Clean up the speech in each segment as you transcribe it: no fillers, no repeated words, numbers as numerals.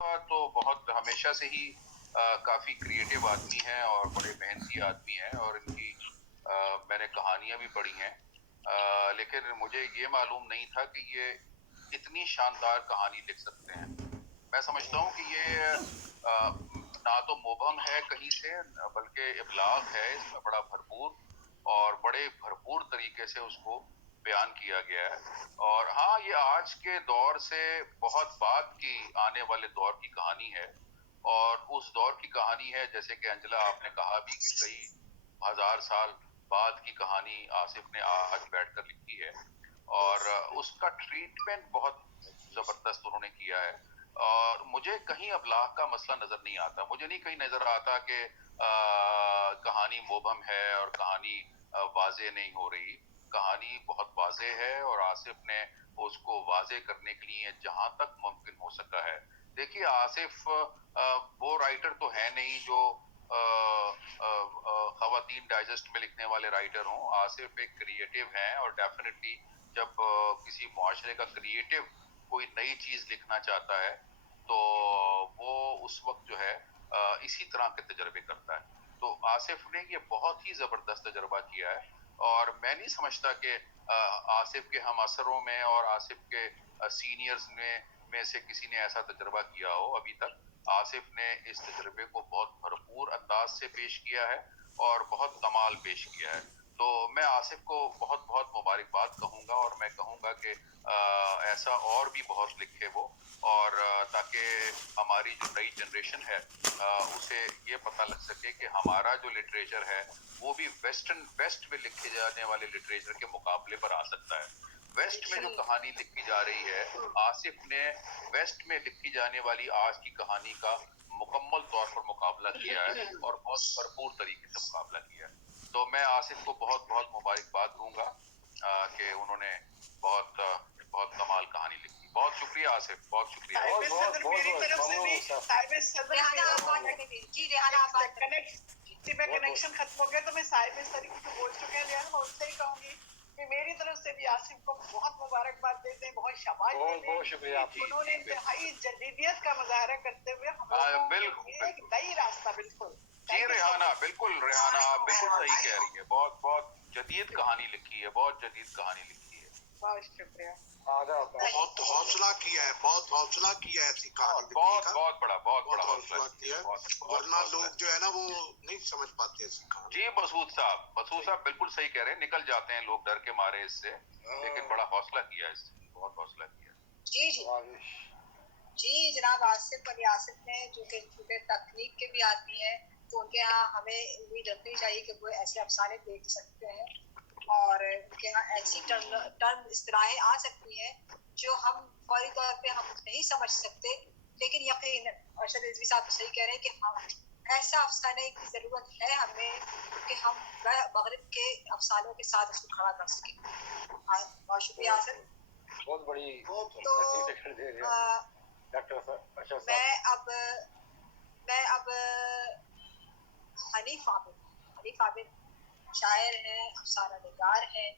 تو بہت ہمیشہ سے ہی کافی کریٹیو آدمی ہیں اور بڑے محنتی آدمی ہیں، اور ان کی میں نے کہانیاں بھی پڑھی ہیں، لیکن مجھے یہ معلوم نہیں تھا کہ یہ اتنی شاندار کہانی لکھ سکتے ہیں۔ میں سمجھتا ہوں کہ یہ نہ تو مبہم ہے کہیں سے، بلکہ ابلاغ ہے اس میں بڑا بھرپور، اور بڑے بھرپور طریقے سے اس کو بیان کیا گیا ہے۔ اور ہاں، یہ آج کے دور سے بہت بعد کی آنے والے دور کی کہانی ہے، اور اس دور کی کہانی ہے، جیسے کہ انجلا آپ نے کہا بھی کہ کئی ہزار سال بعد کی کہانی آصف نے آج بیٹھ کر لکھی ہے، اور اس کا ٹریٹمنٹ بہت زبردست انہوں نے کیا ہے۔ اور مجھے کہیں ابلاغ کا مسئلہ نظر نہیں آتا، مجھے نہیں کہیں نظر آتا کہ کہانی مبہم ہے اور کہانی واضح نہیں ہو رہی۔ کہانی بہت واضح ہے، اور آصف نے اس کو واضح کرنے کے لیے جہاں تک ممکن ہو سکا ہے۔ دیکھیے، آصف وہ رائٹر تو ہے نہیں جو خواتین ڈائجسٹ میں لکھنے والے رائٹر ہوں۔ آصف ایک کریٹیو ہیں، اور ڈیفینیٹلی جب کسی معاشرے کا کریٹیو کوئی نئی چیز لکھنا چاہتا ہے تو وہ اس وقت جو ہے اسی طرح کے تجربے کرتا ہے۔ تو آصف نے یہ بہت ہی زبردست تجربہ کیا ہے، اور میں نہیں سمجھتا کہ آصف کے ہم اثروں میں اور آصف کے سینئرز میں سے کسی نے ایسا تجربہ کیا ہو ابھی تک۔ آصف نے اس تجربے کو بہت بھرپور انداز سے پیش کیا ہے، اور بہت کمال پیش کیا ہے۔ تو میں آصف کو بہت بہت مبارکباد کہوں گا، اور میں کہوں گا کہ ایسا اور بھی بہت لکھے وہ، اور تاکہ ہماری جو نئی جنریشن ہے اسے یہ پتہ لگ سکے کہ ہمارا جو لٹریچر ہے وہ بھی ویسٹ میں لکھے جانے والے لٹریچر کے مقابلے پر آ سکتا ہے۔ ویسٹ میں جو کہانی لکھی جا رہی ہے، آصف نے ویسٹ میں لکھی جانے والی آج کی کہانی کا مکمل طور پر مقابلہ کیا ہے، اور بہت بھرپور طریقے سے مقابلہ کیا ہے۔ تو میں آصف کو بہت بہت مبارکباد دوں گا کہ انہوں نے بہت بہت کمال کہانی لکھی۔ بہت شکریہ آصف، بہت شکریہ۔ جی، میں کنیکشن ختم ہو گیا تو میں صاحب صدر کو بول چکے ہیں، میں ان سے ہی کہوں گی کہ میری طرف سے بھی آصف کو بہت مبارکباد دیتے ہیں، بہت شاباش دیتے ہیں۔ بہت شکریہ آپ کی۔ انہوں نے انتہائی جدیدیت کا مظاہرہ کرتے ہوئے ایک نئی راستہ بالکل۔ جی ریحانہ، بالکل ریحانہ آپ بالکل صحیح کہہ رہی ہیں، بہت بہت جدید کہانی لکھی ہے، بہت جدید کہانی لکھی ہے۔ بہت شکریہ۔ بہت حوصلہ کیا ہے، بہت حوصلہ کیا ہے ایسی کہانی بہت بڑا حوصلہ کیا ہے، ورنہ لوگ جو ہے نا وہ نہیں سمجھ پاتے ایسی کہانی۔ جی مسعود صاحب بالکل صحیح کہہ رہے ہیں، نکل جاتے ہیں لوگ ڈر کے مارے اس سے، لیکن بڑا حوصلہ کیا ہے اس سے، بہت حوصلہ کیا۔ جی جناب، آصف علی آصف نے جو کہ تکنیک کے بھی آدمی ہیں، تو ان کے ہاں ہمیں امید رکھنی چاہیے کہ وہ ایسے افسانے دیکھ سکتے ہیں، اور ان کے ہاں ایسی ٹرم اصطلاحیں آ سکتی ہیں جو ہم فوری طور پہ ہم نہیں سمجھ سکتے، لیکن یقیناً ارشد رضوی صاحب صحیح کہہ رہے ہیں کہ ہم ایسا افسانے کی ضرورت ہے ہمیں کہ ہم مغرب کے افسانوں کے ساتھ اس کو کھڑا کر سکیں۔ بہت شکریہ آصف۔ بہت بڑی میں اب حنیف عابد شاعر ہیں، افسانہ نگار ہیں،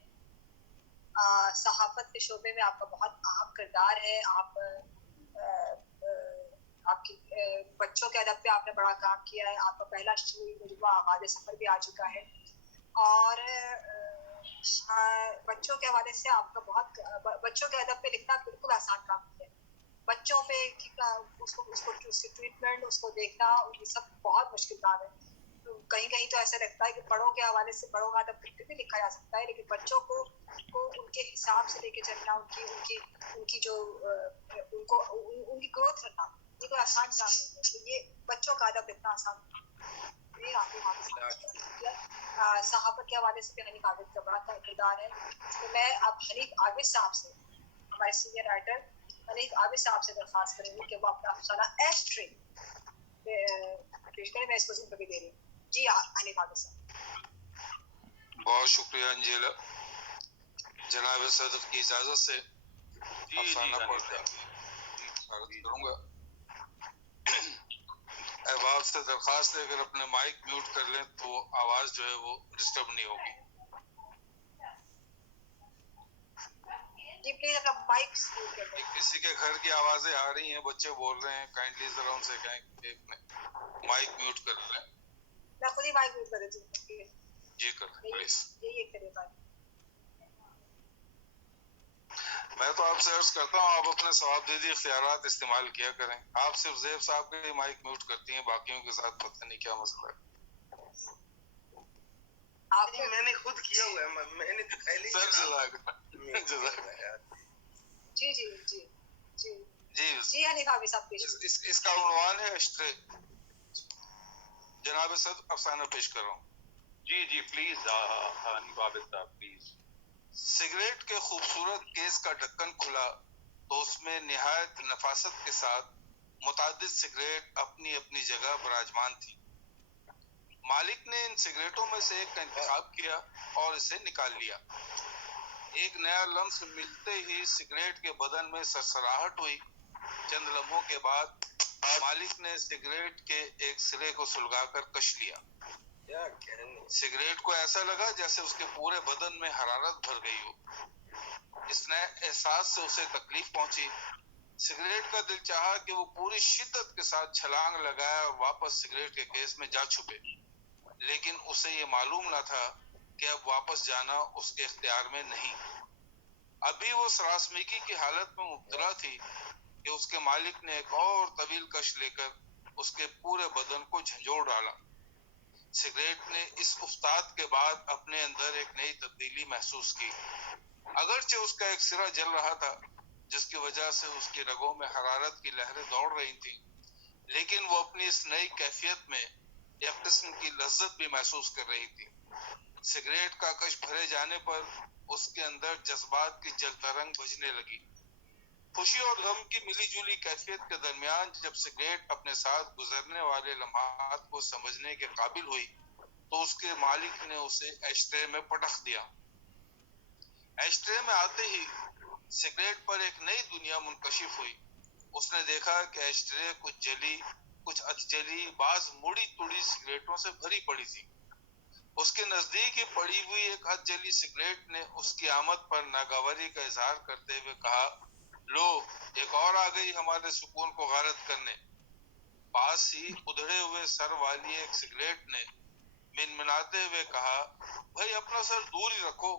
صحافت کے شعبے میں آپ کا بہت اہم کردار ہے۔ آپ کی بچوں کے ادب پہ آپ نے بڑا کام کیا ہے، آپ کا پہلا شعری مجموعہ آغاز سفر بھی آ چکا ہے، اور بچوں کے حوالے سے آپ کا بہت بچوں کے ادب پہ لکھنا بالکل آسان کام نہیں ہے۔ بچوں پہ اس کی ٹریٹمنٹ، اس کو دیکھنا، یہ سب بہت مشکل کام ہے۔ کہیں کہیں تو ایسا لگتا ہے کہ بڑوں کے حوالے سے بڑوں کا ادب بھی لکھا جا سکتا ہے، لیکن بچوں کو ان کے حساب سے لے کے چلنا، ان کی جو ان کی گروتھ کرنا، یہ کوئی آسان کام نہیں ہے۔ تو یہ بچوں کا ادب اتنا آسان نہیں۔ صحافت کے حوالے سے بھی حنیف عابد کا بڑا کردار ہے۔ تو میں اب حنیف عابد صاحب سے، ہمارے سینئر رائٹر حنیف عابد صاحب سے درخواست کریں گے کہ وہ اپنا افسانہ ایسٹری پیش کریں۔ میں اس کو زوم پہ بھی دے رہی ہوں۔ جی حنیف عابد صاحب۔ بہت شکریہ انجیلا، جناب صدر کی اجازت سے افسانہ کروں گا۔ احباب سے درخواست ہے اگر اپنے مائک میوٹ کر لیں تو آواز جو ہے وہ ڈسٹرب نہیں ہوگی۔ جی پلیز اپنا مائک میوٹ کر دیں. کسی کے گھر کی آوازیں آ رہی ہیں, بچے بول رہے ہیں, کائنڈلی ذرا ان سے کہیں کہ مائک میوٹ کر لیں. میں خود ہی مائک میوٹ کر دیتی ہوں. جی کر پلیز. یہی کرے بات. میں تو آپ سے عرض کرتا ہوں آپ اپنے ثواب دیدی اختیارات استعمال کیا کریں. آپ صرف زیب صاحب کے مائک میوٹ کرتی ہیں, باقیوں کے ساتھ پتہ نہیں کیا مسئلہ ہے. میں نے خود کیا ہوا ہے, میں نے پہلے جی جی جی جی جی جی حنیف حافظ صاحب اس کا عنوان ہے اشٹرے. جناب صدر افسانہ پیش کر رہا ہوں. جی جی پلیز حنیف عابد صاحب پلیز. سگریٹ کے خوبصورت کیس کا ڈھکن کھلا تو اس میں نہایت نفاست کے ساتھ متعدد سگریٹ اپنی اپنی جگہ براجمان تھی. مالک نے ان سگریٹوں میں سے ایک کا انتخاب کیا اور اسے نکال لیا. ایک نیا لمس ملتے ہی سگریٹ کے بدن میں سرسراہٹ ہوئی. چند لمحوں کے بعد مالک نے سگریٹ کے ایک سرے کو سلگا کر کش لیا. سگریٹ کو ایسا لگا جیسے اس کے پورے بدن میں حرارت بھر گئی ہو. اس نئے احساس سے اسے تکلیف پہنچی. سگریٹ کا دل چاہا کہ وہ پوری شدت کے ساتھ چھلانگ لگائے اور واپس سگریٹ کے کیس میں جا چھپے, لیکن اسے یہ معلوم نہ تھا کہ اب واپس جانا اس کے اختیار میں نہیں. ابھی وہ سراسمیکی کی حالت میں مبتلا تھی کہ اس کے مالک نے ایک اور طویل کش لے کر اس کے پورے بدن کو جھنجھوڑ ڈالا. سگریٹ نے اس افتاد کے بعد اپنے اندر ایک نئی تبدیلی محسوس کی. اگرچہ اس کا ایک سرا جل رہا تھا جس کی وجہ سے اس کی رگوں میں حرارت کی لہریں دوڑ رہی تھیں, لیکن وہ اپنی اس نئی کیفیت میں ایک قسم کی لذت بھی محسوس کر رہی تھی. سگریٹ کا کش بھرے جانے پر اس کے اندر جذبات کی جلترنگ بجھنے لگی. خوشی اور غم کی ملی جلی کیفیت کے درمیان جب سگریٹ اپنے ساتھ گزرنے والے لمحات کو سمجھنے کے قابل ہوئی تو اس کے مالک نے اسے ایشٹرے میں پٹخ دیا. ایشٹرے میں آتے ہی سگریٹ پر ایک نئی دنیا منکشف ہوئی. اس نے دیکھا کہ ایشٹرے کچھ جلی, کچھ اتجلی, بعض مڑی توڑی سگریٹوں سے بھری پڑی تھی. اس کے نزدیک ہی پڑی ہوئی ایک ہتھ جلی سگریٹ نے اس کی آمد پر ناگواری کا اظہار کرتے ہوئے کہا, لو ایک اور آ گئی ہمارے سکون کو غارت کرنے. پاس ہی ادھڑے ہوئے سر والی ایک سگریٹ نے منمناتے ہوئے کہا, بھائی اپنا سر دور ہی رکھو,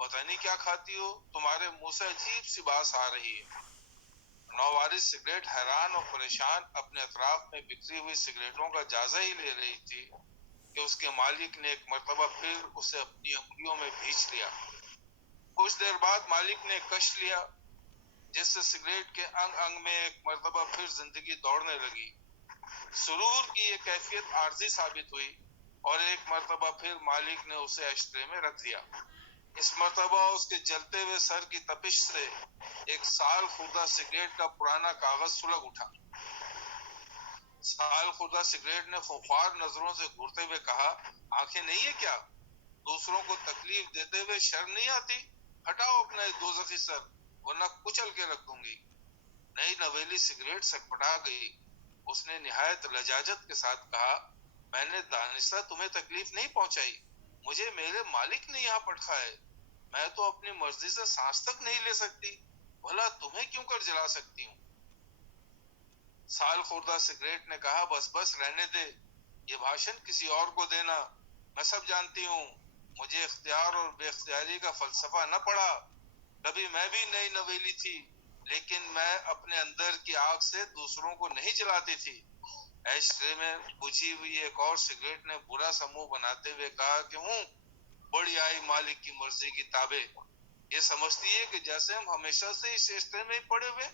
پتہ نہیں کیا کھاتی ہو, تمہارے منہ سے عجیب سی باس آ رہی ہے. نووارث سگریٹ حیران اور پریشان اپنے اطراف میں بکھری ہوئی سگریٹوں کا جائزہ ہی لے رہی تھی کہ اس کے مالک نے ایک مرتبہ پھر اسے اپنی انگلیوں میں بھینچ لیا. کچھ دیر بعد مالک نے کش لیا جس سے سگریٹ کے انگ انگ میں ایک مرتبہ پھر زندگی دوڑنے لگی. سرور کی یہ کیفیت عارضی ثابت ہوئی اور ایک مرتبہ پھر مالک نے اسے ایشٹرے میں رکھ دیا. اس مرتبہ اس کے جلتے ہوئے سر کی تپش سے ایک سال خوردہ سگریٹ کا پرانا کاغذ سلگ اٹھا. سال خوردہ سگریٹ نے خوفار نظروں سے گھورتے ہوئے کہا, آنکھیں نہیں ہے کیا, دوسروں کو تکلیف دیتے ہوئے شرم نہیں آتی, ہٹاؤ اپنا دوزخی سر ورنہ کچل کے رکھ دوں گی. نئی نویلی سگریٹ سکپٹا گئی. اس نے نہایت لجاجت کے ساتھ کہا, میں نے دانستہ تمہیں تکلیف نہیں پہنچائی, مجھے میرے مالک نے یہاں پٹخا ہے. میں تو اپنی مرضی سے سانس تک نہیں لے سکتی, بھلا تمہیں کیوں کر جلا سکتی ہوں. سال خوردہ سگریٹ نے کہا, بس بس رہنے دے, یہ بھاشن کسی اور کو دینا, میں سب جانتی ہوں. مجھے اختیار اور بے اختیاری کا فلسفہ نہ پڑا. کبھی میں بھی نئی نویلی تھی, لیکن میں اپنے اندر کی آگ سے دوسروں کو نہیں جلاتی تھی. ایشٹرے میں بجھی ہوئی ایک اور سگریٹ نے برا سا منہ بناتے ہوئے کہا کہ بڑی آئی مالک کی مرضی کی تابع, یہ سمجھتی ہے کہ جیسے ہم ہمیشہ سے اس ایشٹرے میں ہی پڑے ہوئے.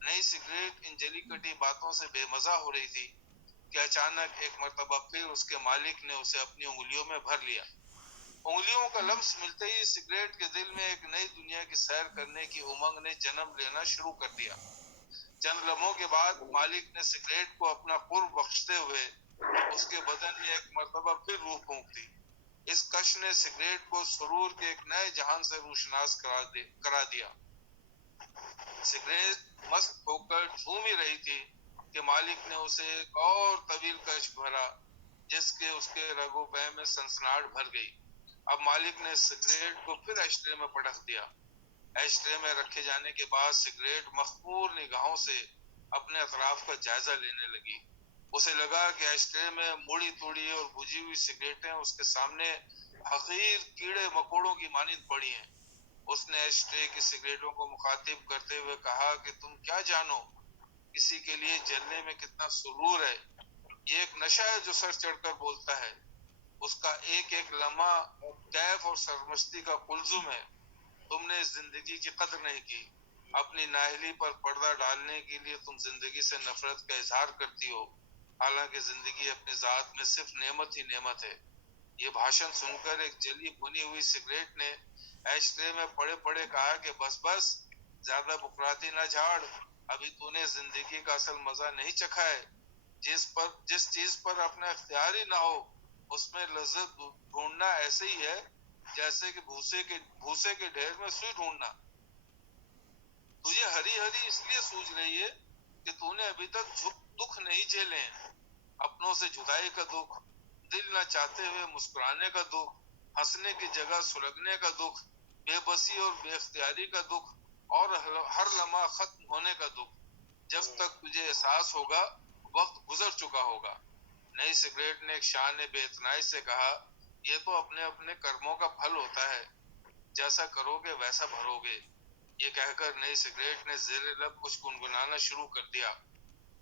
نئی سگریٹ ان جلی کٹی باتوں سے بے مزہ ہو رہی تھی کہ اچانک ایک مرتبہ پھر اس کے مالک نے اسے اپنی انگلیوں میں بھر لیا. انگلیوں کا لمس ملتے ہی سگریٹ کے دل میں ایک نئی دنیا کی سیر کرنے کی امنگ نے جنم لینا شروع کر دیا. چند لمحوں کے بعد مالک نے سگریٹ کو اپنا قرب بخشتے ہوئے اس کے بدن میں ایک مرتبہ پھر روح پھونک دی. اس کش نے سگریٹ کو سرور کے ایک نئے جہان سے روشناس کرا دیا. سگریٹ مست ہو کر جھوم ہی رہی تھی کہ مالک نے اسے ایک اور طویل کش بھرا جس کے اس کے رگو پہ میں سنسناہٹ بھر گئی. اب مالک نے سگریٹ کو پھر ایشٹرے میں پٹخ دیا. ایش ٹرے میں رکھے جانے کے بعد سگریٹ مخمور نگاہوں سے اپنے اطراف کا جائزہ لینے لگی. اسے لگا کہ ایش ٹرے میں مڑی توڑی اور بجھی ہوئی سگریٹیں اس کے سامنے حقیر کیڑے مکوڑوں کی مانند پڑی ہیں. اس نے ایش ٹرے کی سگریٹوں کو مخاطب کرتے ہوئے کہا کہ تم کیا جانو کسی کے لیے جلنے میں کتنا سرور ہے. یہ ایک نشہ ہے جو سر چڑھ کر بولتا ہے. اس کا ایک ایک لمحہ کیف اور سرمستی کا قلزم ہے. تم نے اس زندگی کی قدر نہیں کی. اپنی نااہلی پر پردہ ڈالنے کے لیے تم زندگی سے نفرت کا اظہار کرتی ہو، حالانکہ زندگی اپنی ذات میں صرف نعمت ہی نعمت ہے. یہ بھاشن سن کر ایک جلی بنی ہوئی سگریٹ نے ایش ٹرے میں پڑے پڑے کہا کہ بس بس، زیادہ بکراتی نہ جھاڑ. ابھی تو نے زندگی کا اصل مزہ نہیں چکھا ہے. جس چیز پر اپنا اختیار ہی نہ ہو اس میں لذت ڈھونڈنا ایسے ہی ہے جیسے کہ بھوسے کے ڈھیر میں سوئی ڈھونڈنا. تجھے ہری ہری اس لیے سوج رہی ہے کہ تو نے ابھی تک دکھ نہیں جھیلے ہیں. اپنوں سے جدائی کا دکھ، دل نہ چاہتے ہوئے مسکرانے کا دکھ، ہنسنے کی جگہ سلگنے کا دکھ، بے بسی اور بے اختیاری کا دکھ، اور ہر لمحہ ختم ہونے کا دکھ. جب تک تجھے احساس ہوگا وقت گزر چکا ہوگا. نئی سگریٹ نے ایک شان بے اعتنائی سے کہا، یہ تو اپنے اپنے کرموں کا پھل ہوتا ہے، جیسا کرو گے ویسا بھرو گے. یہ کہہ کر نئی سگریٹ نے زیر لب کچھ گنگنانا شروع کر دیا.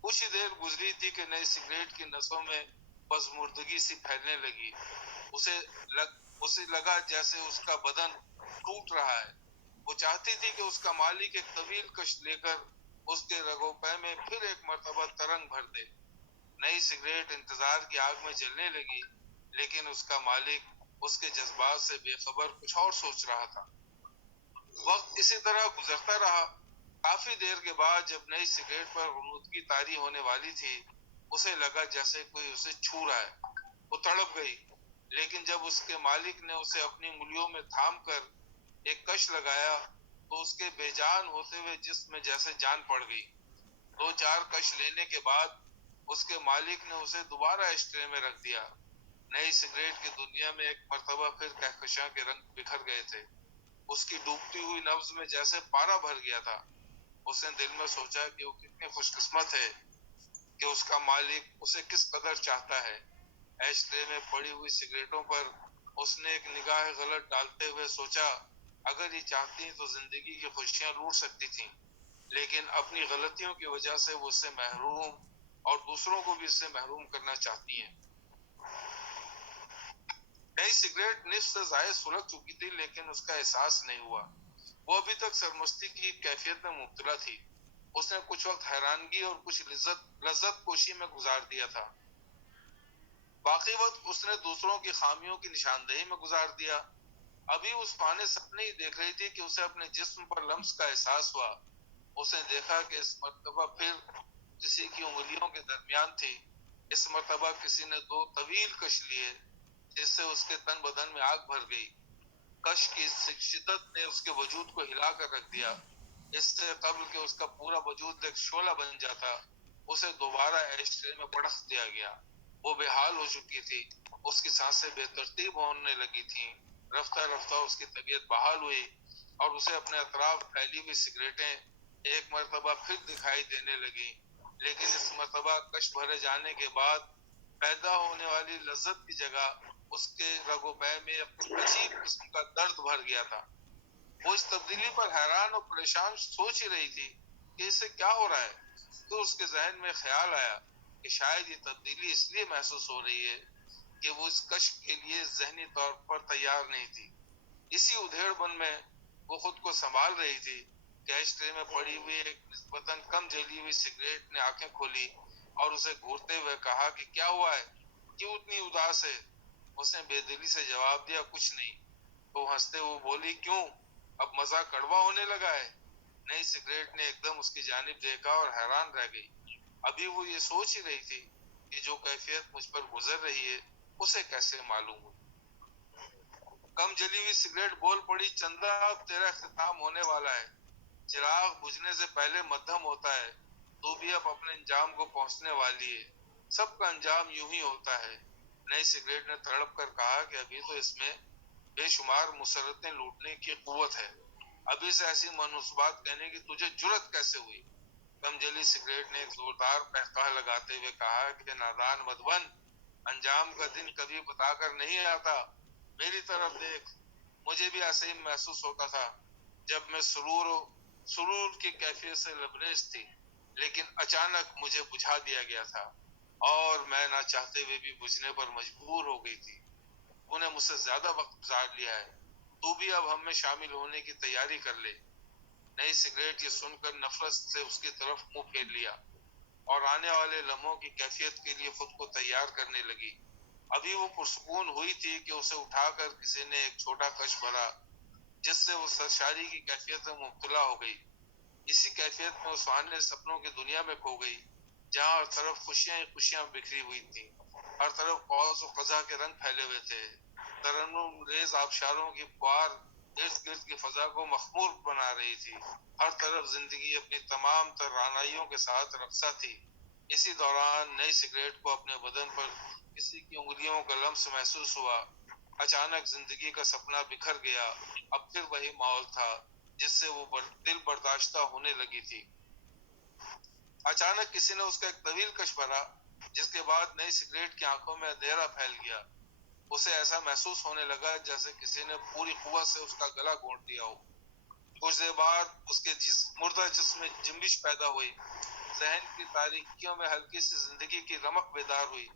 کچھ ہی دیر گزری تھی کہ نئی سگریٹ کی نسوں میں بزمردگی سی پھیلنے لگی. اسے لگا جیسے اس کا بدن ٹوٹ رہا ہے. وہ چاہتی تھی کہ اس کا مالک ایک طویل کش لے کر اس کے رگوں پے میں پھر ایک مرتبہ ترنگ بھر دے. نئی سگریٹ انتظار کی آگ میں جلنے لگی، لیکن اس کا مالک اس کے جذبات سے بے خبر کچھ اور سوچ رہا تھا. وقت اسی طرح گزرتا رہا. کافی دیر کے بعد جب نئی سگریٹ پر غنودگی طاری ہونے والی تھی، اسے لگا جیسے کوئی اسے چھو رہا ہے. وہ تڑپ گئی، لیکن جب اس کے مالک نے اسے اپنی انگلیوں میں تھام کر ایک کش لگایا تو اس کے بے جان ہوتے ہوئے جسم میں جیسے جان پڑ گئی. 2-4 کش لینے کے بعد اس کے مالک نے اسے دوبارہ ایش ٹرے میں رکھ دیا. نئی سگریٹ کی دنیا میں ایک مرتبہ پھر کہکشاں کے رنگ بکھر گئے تھے. اس کی ڈوبتی ہوئی نبض میں جیسے پارا بھر گیا تھا. اس نے دل میں سوچا کہ وہ کتنی خوش قسمت ہے کہ اس کا مالک اسے کس قدر چاہتا ہے. ایش ٹرے میں پڑی ہوئی سگریٹوں پر اس نے ایک نگاہ غلط ڈالتے ہوئے سوچا، اگر یہ چاہتی تو زندگی کی خوشیاں لوٹ سکتی تھیں، لیکن اپنی غلطیوں کی وجہ سے وہ اس سے محروم اور دوسروں کو بھی اس سے محروم کرنا چاہتی ہیں. نئی سگریٹ نصف سے زائد سلگ چکی تھی، لیکن اس کا احساس نہیں ہوا. وہ ابھی تک سرمستی کی کیفیت میں مبتلا تھی. اس نے کچھ وقت حیرانگی اور کچھ لذت کوشی میں گزار دیا تھا. باقی وقت اس نے دوسروں کی خامیوں کی نشاندہی میں گزار دیا. ابھی اس پانے سپنے ہی دیکھ رہی تھی کہ اسے اپنے جسم پر لمس کا احساس ہوا. اس نے دیکھا کہ اس مرتبہ پھر کسی کی انگلیوں کے درمیان تھی. اس مرتبہ کسی نے 2 طویل کش لیے جس سے اس کے تن بدن میں آگ بھر گئی. کش کی شدت نے اس کے وجود کو ہلا کر رکھ دیا. اس سے قبل کہ اس کا پورا وجود ایک شعلہ بن جاتا، اسے دوبارہ ایش ٹرے میں پڑھ دیا گیا. وہ بے حال ہو چکی تھی. اس کی سانسیں بے ترتیب ہونے لگی تھیں. رفتہ رفتہ اس کی طبیعت بحال ہوئی اور اسے اپنے اطراف پھیلی ہوئی سگریٹیں ایک مرتبہ پھر دکھائی دینے لگی. لیکن اس مرتبہ کش بھرے جانے کے بعد پیدا ہونے والی لذت کی جگہ اس کے رگوں پے میں عجیب قسم کا درد بھر گیا تھا. وہ اس تبدیلی پر حیران اور پریشان سوچ ہی رہی تھی کہ اسے کیا ہو رہا ہے. تو اس کے ذہن میں خیال آیا کہ شاید یہ تبدیلی اس لیے محسوس ہو رہی ہے کہ وہ اس کشف کے لیے ذہنی طور پر تیار نہیں تھی. اسی ادھیڑ بن میں وہ خود کو سنبھال رہی تھی کہ ایش ٹرے میں پڑی ہوئی ایک نسبتاً کم جلی ہوئی سگریٹ نے آنکھیں کھولی اور اسے گھورتے ہوئے کہا کہ کیا ہوا ہے، کیوں اتنی اداس ہے؟ اس نے بے دلی سے جواب دیا، کچھ نہیں. تو ہنستے ہوئے بولی، کیوں، اب مزہ کڑوا ہونے لگا ہے؟ نئی سگریٹ نے ایک دم اس کی جانب دیکھا اور حیران رہ گئی. ابھی وہ یہ سوچ ہی رہی تھی کہ جو کیفیت مجھ پر گزر رہی ہے اسے کیسے معلوم ہوئی. کم جلی ہوئی سگریٹ بول پڑی، چندہ اب تیرا اختتام ہونے والا ہے. چراغ بجھنے سے پہلے مدھم ہوتا ہے. تو بھی اب اپنے انجام کو پہنچنے والی ہے. سب کا انجام یوں ہی ہوتا ہے. نئی سگریٹ نے تڑپ کر کہا کہ ابھی تو اس میں بے شمار مسرتیں لوٹنے کی قوت ہے. ابھی سے ایسی منصوبات کہنے کی تجھے جرت کیسے ہوئی؟ کمجلی سگریٹ نے ایک زوردار قہقہ لگاتے ہوئے کہا کہ نادان مت بن، انجام کا دن کبھی بتا کر نہیں آتا، میری طرف دیکھ، مجھے بھی ایسے ہی محسوس ہوتا تھا جب میں سرور کی کیفیت سے لبریز تھی، لیکن اچانک مجھے بجھا دیا گیا تھا اور میں نہ چاہتے ہوئے بھی بجھنے پر مجبور ہو گئی تھی۔ تو نے مجھ سے زیادہ وقت گزار لیا ہے، تو بھی اب ہم میں شامل ہونے کی تیاری کر لے۔ نئی سگریٹ یہ سن کر نفرت سے اس کی طرف منہ پھیر لیا اور آنے والے لمحوں کی کیفیت کے لیے خود کو تیار کرنے لگی۔ ابھی وہ پرسکون ہوئی تھی کہ اسے اٹھا کر کسی نے ایک چھوٹا کش بھرا، جس سے وہ سرشاری کی کیفیت میں مبتلا ہو گئی۔ اسی کیفیت میں وہ سہانے سپنوں کی دنیا میں کھو گئی، جہاں ہر طرف خوشیاں ہی خوشیاں بکھری ہوئی تھیں، ہر طرف قوس و قزح کے رنگ پھیلے ہوئے تھے، ترنم ریز آبشاروں کی فوار ارد گرد کی فضا کو مخمور بنا رہی تھی، ہر طرف زندگی اپنی تمام تر رعنائیوں کے ساتھ رقصہ تھی۔ اسی دوران نئی سگریٹ کو اپنے بدن پر کسی کی انگلیوں کا لمس محسوس ہوا۔ اچانک زندگی کا سپنا بکھر گیا، اب پھر وہی ماحول تھا جس سے وہ دل برداشتہ ہونے لگی تھی۔ اچانک کسی نے اس کا ایک طویل کش بھرا، جس کے بعد نئی سگریٹ کی آنکھوں میں اندھیرا پھیل گیا۔ اسے ایسا محسوس ہونے لگا جیسے کسی نے پوری قوت سے اس کا گلا گھونٹ دیا ہو۔ کچھ دیر بعد اس کے مردہ جسم میں جنبش پیدا ہوئی، ذہن کی تاریکیوں میں ہلکی سی زندگی کی رمق بیدار ہوئی،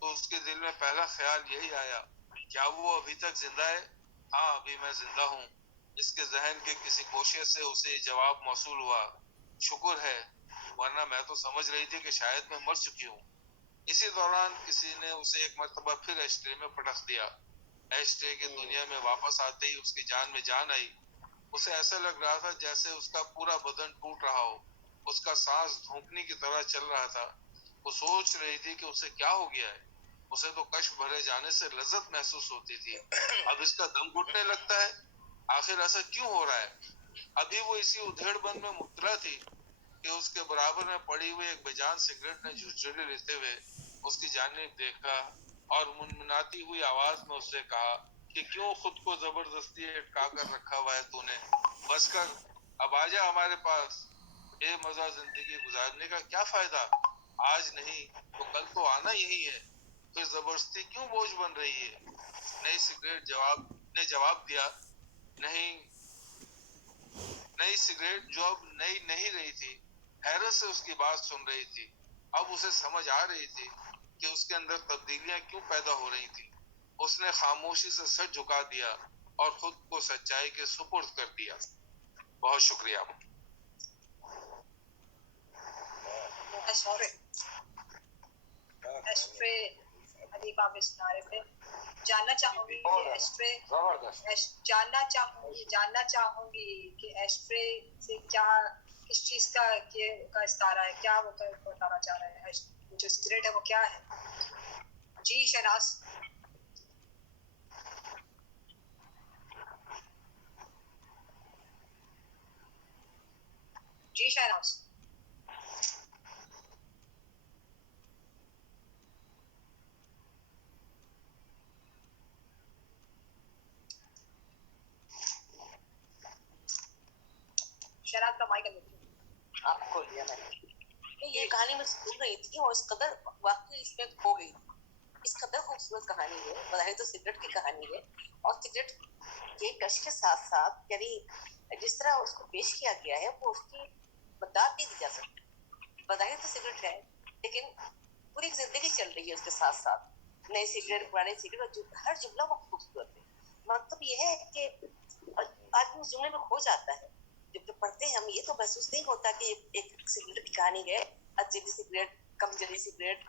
تو اس کے دل میں پہلا خیال یہی آیا، کیا وہ ابھی تک زندہ ہے؟ ہاں، ابھی میں زندہ ہوں۔ اس کے ذہن کے کسی گوشے سے اسے یہ جواب موصول ہوا، شکر ہے، ورنہ میں تو سمجھ رہی تھی کہ شاید میں مر چکی ہوں۔ اسی دوران کسی نے اسے ایک مرتبہ پھر ایشٹرے میں پٹخ دیا۔ ایشٹرے کی دنیا میں واپس آتے ہی اس کی جان میں جان آئی۔ اسے ایسا لگ رہا تھا جیسے اس کا پورا بدن ٹوٹ رہا ہو، اس کا سانس دھونکنے کی طرح چل رہا تھا۔ وہ سوچ رہی تھی کہ اسے کیا ہو گیا ہے، اسے تو کش بھرے جانے سے لذت محسوس ہوتی تھی، اب اس کا دم گھٹنے لگتا ہے، آخر ایسا کیوں ہو رہا ہے؟ ابھی وہ اسی ادھیڑ بن میں مبتلا تھی کہ اس کے برابر میں پڑی ہوئی ایک بےجان سگریٹ نے جھرجھری لیتے ہوئے اس کی جانب دیکھا اور منمناتی ہوئی آواز میں اس سے کہا کہ کیوں خود کو زبردستی اٹکا کر رکھا ہوا ہے تو نے؟ بس کر، اب آ جا ہمارے پاس، بے مزہ زندگی گزارنے کا کیا فائدہ؟ آج نہیں تو کل تو آنا یہی ہے، پھر زبردستی کیوں بوجھ بن رہی ہے؟ نئی سگریٹ جواب دیا، نہیں۔ نئی سگریٹ جو اب نئی نہیں رہی تھی، حیرت سے اس کی بات سن رہی تھی۔ اب اسے سمجھ آ رہی تھی کہ اس کے اندر تبدیلیاں کیوں پیدا ہو رہی تھی۔ اس نے خاموشی سے سر جھکا دیا اور خود کو سچائی کے سپرد کر دیا۔ بہت شکریہ۔ ایشٹرے علی باب اس نعرے پہ جاننا چاہوں گی کہ جاننا چاہوں گی کہ ایشٹرے سے کیا، کس چیز کا استعارہ ہے، کیا وہ بتانا چاہ رہے ہیں، جو سگریٹ ہے وہ کیا ہے؟ جی شہناز۔ جی شہناز۔ شہناز کا مائک آپ کو لیا میں نے، یہ کہانی میں سن رہی تھی اور اس قدر واقعی اس میں کھو گئی، اس قدر خوبصورت کہانی ہے، بظاہر تو سگریٹ کی کہانی ہے، اور سگریٹ کے کش کے ساتھ ساتھ یعنی جس طرح اس کو پیش کیا گیا ہے وہ اس کی مدد نہیں دی جا سکتی۔ بظاہر تو سگریٹ ہے لیکن پوری زندگی چل رہی ہے اس کے ساتھ ساتھ، نئی سگریٹ پرانی سگریٹ، ہر جملہ بہت خوبصورت ہے۔ مطلب یہ ہے کہ آدمی اس جملے میں کھو جاتا ہے، جب پڑھتے ہیں ہم یہ تو محسوس نہیں ہوتا کہ ایک سگریٹ کی کہانی ہے، جلی سگریٹ، کم جلی سگریٹ،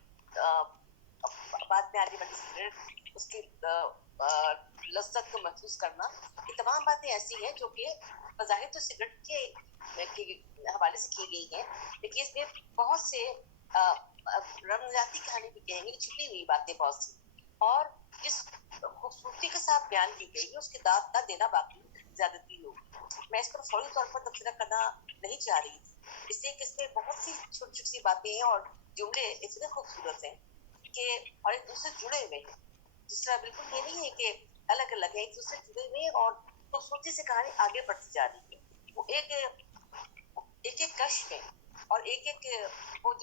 بعد میں آنے والی سگریٹ، اس کی لذت کو محسوس کرنا، یہ تمام باتیں ایسی ہیں جو کہ بظاہر تو سگریٹ کے حوالے سے کی گئی ہیں، لیکن اس میں بہت سے رمزیاتی کہانی بھی کہیں گے، چھپی ہوئی باتیں بہت سی، اور جس خوبصورتی کے ساتھ بیان کی گئی ہے اس کی داد نہ دینا باقی زیادتی ہوگی۔ میں اس پر فوری طور پر تبصرہ کرنا نہیں چاہ رہی تھی، اس لیے کہ اس میں بہت سی چھوٹی چھوٹی سی باتیں ہیں اور جملے اتنے خوبصورت ہیں کہ اور ایک دوسرے سے جڑے ہوئے ہیں، جس طرح بالکل یہ نہیں ہے کہ الگ الگ ہے، ایک دوسرے سے جڑے ہوئے ہیں اور خوبصورتی سے کہانی آگے بڑھتی جا رہی ہے۔ وہ ایک ایک کش میں اور ایک وہ